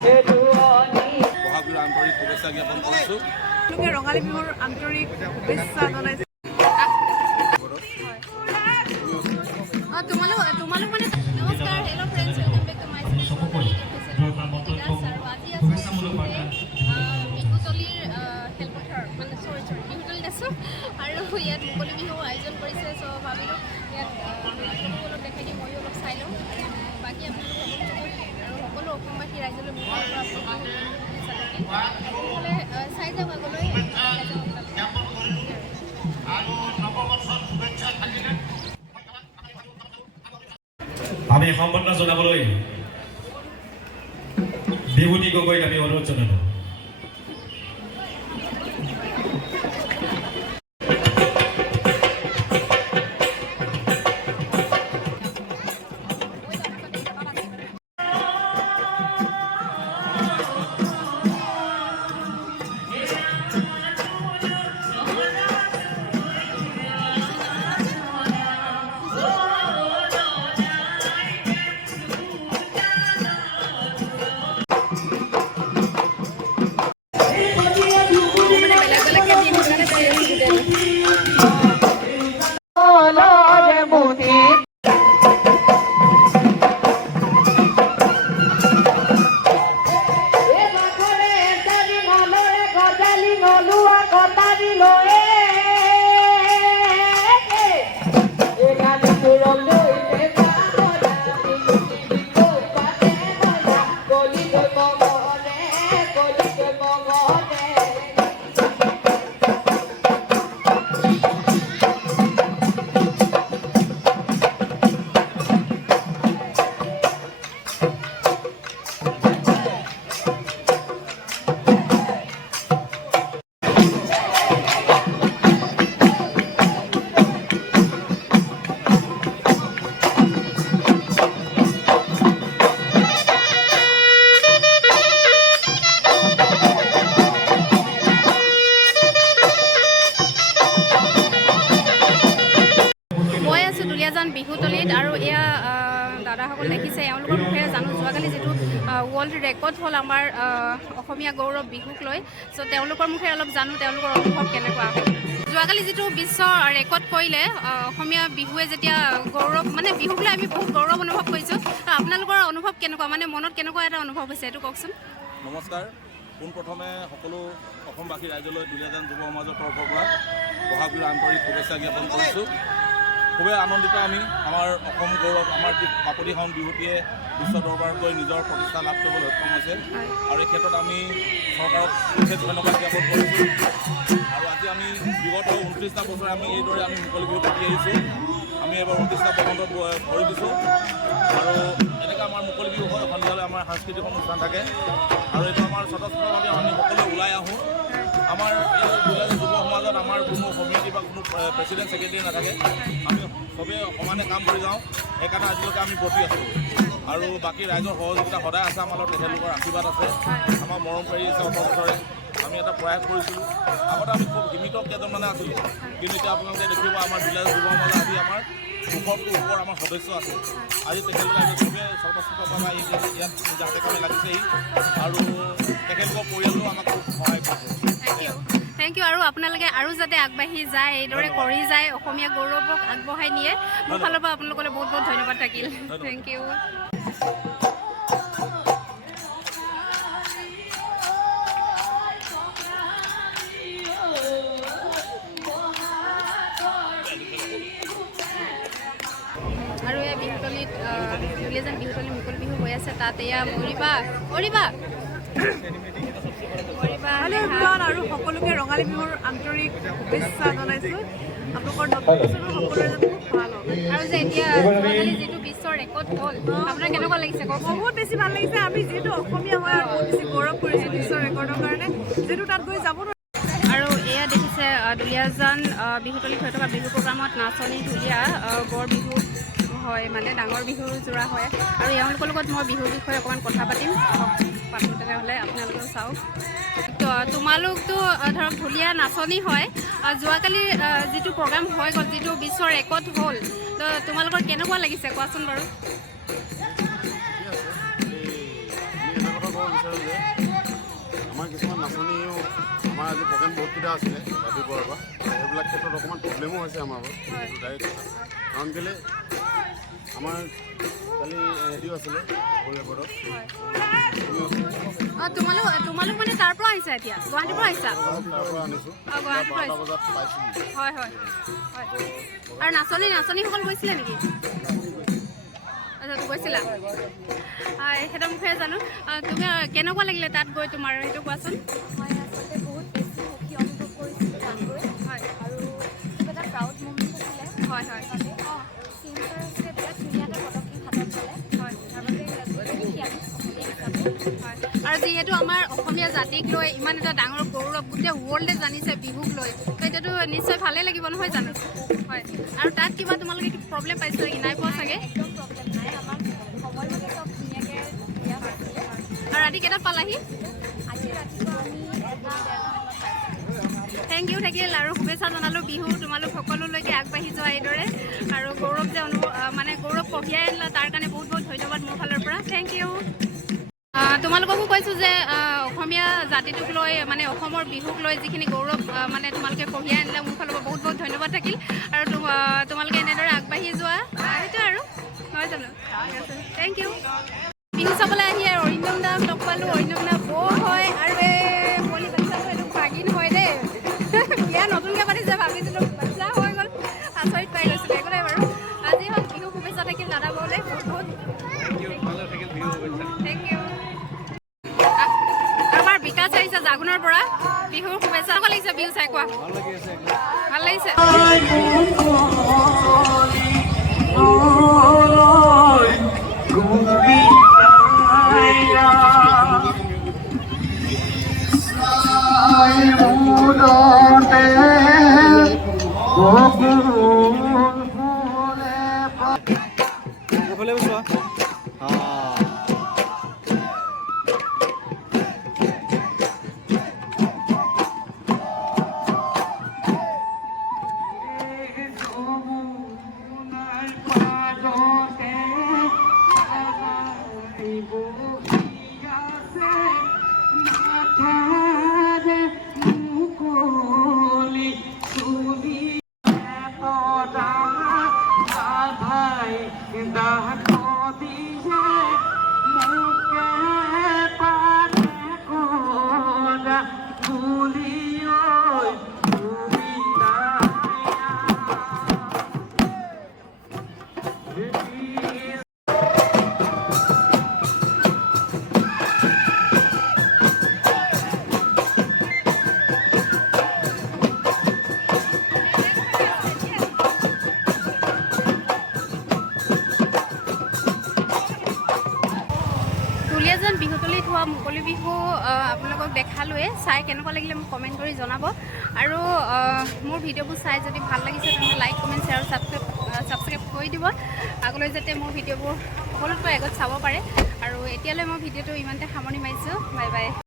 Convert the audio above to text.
বহাগ বিহুৰ আন্তৰিক শুভেচ্ছা জ্ঞাপন কৰিছোঁ। ৰঙালী বিহুৰ আন্তৰিক শুভেচ্ছা জনাইছোঁ। তোমালোক মানে নমস্কাৰ, hello' friends, welcome back to my channel. বিহুতলীৰ খেলপথাৰ মানে বিহুতলীত আছোঁ আৰু ইয়াত মুকলি বিহু আয়োজন কৰিছে। চ' ভাবিলোঁ ইয়াত অলপ দেখাই দিওঁ, ময়ো অলপ চাই লওঁ। বাকী আপোনালোক আৰু সকলো অসমবাসী ৰাইজলৈ মোৰ ফালৰ পৰা চাই যাওক আগলৈ। আমি সম্বৰ্ধনা জনাবলৈ বিভূতি গগৈক আমি অনুৰোধ জনালোঁ। বিহুতলীত আৰু এয়া দাদাসকল দেখিছে, এওঁলোকৰ মুখেৰে জানো যোৱাকালি যিটো ৱৰ্ল্ড ৰেকৰ্ড হ'ল আমাৰ অসমীয়া গৌৰৱ বিহুক লৈ। চ' তেওঁলোকৰ মুখেৰে অলপ জানো তেওঁলোকৰ অনুভৱ কেনেকুৱা। যোৱাকালি যিটো বিশ্ব ৰেকৰ্ড কৰিলে অসমীয়া বিহুৱে যেতিয়া গৌৰৱ মানে বিহুক লৈ আমি বহুত গৌৰৱ অনুভৱ কৰিছোঁ। আপোনালোকৰ অনুভৱ কেনেকুৱা, মানে মনত কেনেকুৱা এটা অনুভৱ হৈছে এইটো কওকচোন। নমস্কাৰ। পোনপ্ৰথমে সকলো অসমবাসী ৰাইজলৈ দুলীয়াজান যুৱ সমাজৰ তৰফৰ পৰা বহাগ বিহুৰ আন্তৰিক শুভেচ্ছা জ্ঞাপন কৰিছোঁ। খুবেই আনন্দিত আমি, আমাৰ অসম গৌৰৱ, আমাৰ বাপতিসাহোন বিহুটিয়ে বিশ্ব দৰবাৰত গৈ নিজৰ প্ৰতিষ্ঠা লাভ কৰিবলৈ সক্ষম হৈছে আৰু এই ক্ষেত্ৰত আমি চৰকাৰক বিশেষ ধন্যবাদ জ্ঞাপন কৰিছোঁ। আৰু আজি আমি বিগত 29টা বছৰে আমি এইদৰে আমি মুকলি বিহু পাতি আহিছোঁ। আমি এইবাৰ 29টা বসন্ত ভৰি দিছোঁ আৰু এনেকৈ আমাৰ মুকলি বিহু হয়। সন্ধিয়ালৈ আমাৰ সাংস্কৃতিক অনুষ্ঠান থাকে আৰু এইটো আমাৰ স্বতঃস্ফূৰ্তভাৱে আমি সকলোৱে ওলাই আহোঁ। আমাৰ এই দুলীয়াজান যুৱ সমাজত আমাৰ কোনো সমিতি বা কোনো প্ৰেচিডেণ্ট ছেক্ৰেটেৰী নাথাকে। আমি চবেই সমানে কাম কৰি যাওঁ, সেইকাৰণে আজিলৈকে আমি ব্ৰতি আছোঁ আৰু বাকী ৰাইজৰ সহযোগিতা সদায় আছে। আমাৰ লগত তেখেতলোকৰ আশীৰ্বাদ আছে, আমাৰ মৰম পাৰি আছে। অত বছৰে আমি এটা প্ৰয়াস কৰিছিলোঁ। আগতে আমি খুব সীমিত কেইজনমানে আছিলোঁ, কিন্তু এতিয়া আপোনালোকে দেখিব আমাৰ দুলীয়াজান যুৱ সমাজ আজি আমাৰ 200টোৰ ওপৰত আমাৰ সদস্য আছে। আজি তেখেতলোকে চবেই স্বতঃস্ফূৰ্তভাৱে ইয়াত যাতে কামে লাগিছেহি আৰু তেখেতলোকৰ পৰিয়ালেও আমাক খুব সহায় কৰিছে। Thank you. আৰু আপোনালোকে আৰু যাতে আগবাঢ়ি যায়, এইদৰে কৰি যায়, অসমীয়া গৌৰৱক আগবঢ়াই নিয়ে, মোৰ ফালৰ পৰা আপোনালোকলৈ বহুত বহুত ধন্যবাদ থাকিল। Thank you. আৰু এয়া বিহুতলীত দুলীয়াজান বিহুতলী মুকলি বিহু হৈ আছে। তাত এয়া মৰিবা আৰু সকলোকে ৰঙালী বিহুৰ আন্তৰিক শুভেচ্ছা জনাইছোঁ। আপোনালোকৰ নতুন বছৰো সকলোৰে যেন খুব ভাল হওক। আৰু যে এতিয়া যোৱাকালি যিটো বিশ্ব ৰেকৰ্ড হ'ল, আপোনাৰ কেনেকুৱা লাগিছে কওক। বহুত বেছি ভাল লাগিছে। আমি যিহেতু অসমীয়া হয় আৰু বহুত বেছি গৌৰৱ কৰিছোঁ বিশ্ব ৰেকৰ্ডৰ কাৰণে, যিহেতু তাত গৈ যাব নোৱাৰোঁ। আৰু এয়া দেখিছে দুলীয়াজান বিহুতলীত হৈ থকা বিহু প্ৰগ্ৰামত নাচনী ঢুলীয়া বৰ বিহু হয়, মানে ডাঙৰ বিহু জোৰা হয়। আৰু এওঁলোকৰ লগত মই বিহুৰ বিষয়ে অকণমান কথা পাতিম। পাতোঁ তেনেহ'লে আপোনালোকেও চাওক। তোমালোকতো ধৰক ঢুলীয়া নাচনী হয়, যোৱাকালি যিটো প্ৰগ্ৰাম হৈ গ'ল, যিটো বিশ্ব ৰেকৰ্ড হ'ল, তো তোমালোকৰ কেনেকুৱা লাগিছে কোৱাচোন বাৰু। বিচাৰোঁ যে আমাৰ কিছুমান নাচনীও আমাৰ আজি প্ৰগ্ৰেম বহুতকেইটা আছিলে ৰাতিপুৱাৰ পৰা সেইবিলাক ক্ষেত্ৰত অকণমান প্ৰব্লেমো হৈছে আমাৰ ডাইৰেক্ট কাৰণ কেলৈ আমাৰ কালি হেৰিও আছিলে ৰেকৰ্ডত তোমালোক মানে তাৰ পৰা আহিছা এতিয়া গুৱাহাটীৰ পৰা আহিছা তাৰ পৰা আনিছোঁ গুৱাহাটীৰ পৰা 12টা বজাত পাইছোঁ হয় আৰু নাচনীসকল গৈছিলে নেকি আচ্ছা গৈছিলা সিহঁতৰ মুখেৰে জানো তুমি কেনেকুৱা লাগিলে তাত গৈ তোমাৰ সেইটো কোৱাচোন মই আচলতে বহুত বেছি সুখী অনুভৱ কৰিছিলোঁ তাত গৈ হয় আৰু কিবা এটা প্ৰাউড মুমেণ্ট আছিলে হয় চিনচাৰ আছিলে বিৰাট ধুনীয়া এটা পদক্ষেপ হাতত ল'লে হয় তাৰ বাবে সুখী আমি অসমীয়া হিচাপে হয় আৰু যিহেতু আমাৰ অসমীয়া জাতিক লৈ ইমান এটা ডাঙৰ গৌৰৱ গোটেই ৱৰ্ল্ডে জানিছে বিহুক লৈ তো এতিয়াতো নিশ্চয় ভালেই লাগিব নহয় জানো হয় আৰু তাত কিবা তোমালোকে প্ৰব্লেম পাইছা নেকি নাই পোৱা চাগে একদম প্ৰব্লেম নাই আমাক সময়মতে চব ধুনীয়াকৈ দিয়া হৈছিলে আৰু ৰাতি কেইটাত পালাহি আজি ৰাতিপুৱা আমি 1:30 পাইছোঁ থেংক ইউ থাকিল আৰু শুভেচ্ছা জনালোঁ বিহু তোমালোক সকলোলৈকে আগবাঢ়ি যোৱা এইদৰে আৰু গৌৰৱ যে মানে গৌৰৱ কঢ়িয়াই আনিলা তাৰ কাৰণে বহুত বহুত ধন্যবাদ মোৰ ফালৰ পৰা থেংক ইউ তোমালোককো কৈছোঁ যে অসমীয়া জাতিটোক লৈ মানে অসমৰ বিহুক লৈ যিখিনি গৌৰৱ মানে তোমালোকে কঢ়িয়াই আনিলা মোৰ ফালৰ পৰা বহুত বহুত ধন্যবাদ থাকিল আৰু তোমালোকে এনেদৰে আগবাঢ়ি যোৱা সেইটোৱে আৰু নহয় জানো থেংক ইউ বিহু চাবলৈ আহি আৰু অৰিন্দম দাক লগ পালোঁ অৰিন্দম দা বৌ হয় আৰু এই পলি বাচ্চাটো এইটো ভাগিন হয় দেই বিয়া নতুনকৈ পাতিছে ভাবিছিলোঁ বাচ্চা হৈ গ'ল আচৰিত পাই গৈছিলোঁ একো নাই বাৰু আজি হ'ল বিহু শুভেচ্ছা থাকিল দাদা বৌলৈ বহুত বহুত থেংক ইউ আমাৰ বিকাশ আহিছে জাগুনৰ পৰা বিহুৰ শুভেচ্ছা কেনেকুৱা লাগিছে বিহু চাই কোৱা ভাল লাগিছে দুলীয়াজান বিহুতলীত হোৱা মুকলি বিহু আপোনালোকক দেখালোৱে চাই কেনেকুৱা লাগিলে মোক কমেণ্ট কৰি জনাব আৰু মোৰ ভিডিঅ'বোৰ চাই যদি ভাল লাগিছে তেন্তে লাইক কমেণ্ট শ্বেয়াৰ ছাবস্ক্ৰাইব কৰি দিব আগলৈ যাতে মোৰ ভিডিঅ'বোৰ সকলোতকৈ আগত চাব পাৰে আৰু এতিয়ালৈ মই ভিডিঅ'টো ইমানতে সামৰণি মাৰিছোঁ বাই বাই